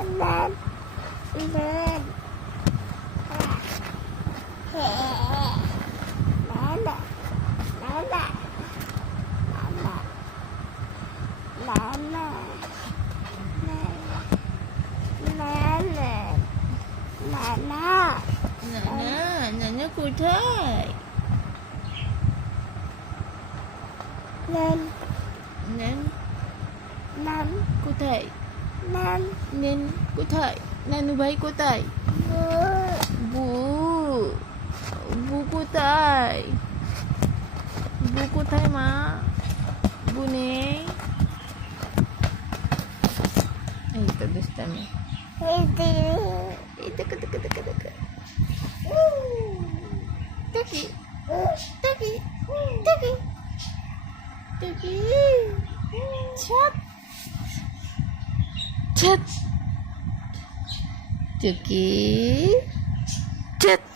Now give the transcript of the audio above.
Ben. Nana. Nana. Nana. Cụ thể Lên. Nên Năm. cụ thể নেন কোথায়? নানু ভাই কোথায়? বু বু কোথায়? বু কোথায় মা? বু নেই। এই তো দুষ্টামি এই দেখো দেখো দেখো দেখো। দেখি দেখি দেখি দেখি ছাপ। cet. Cuki cet.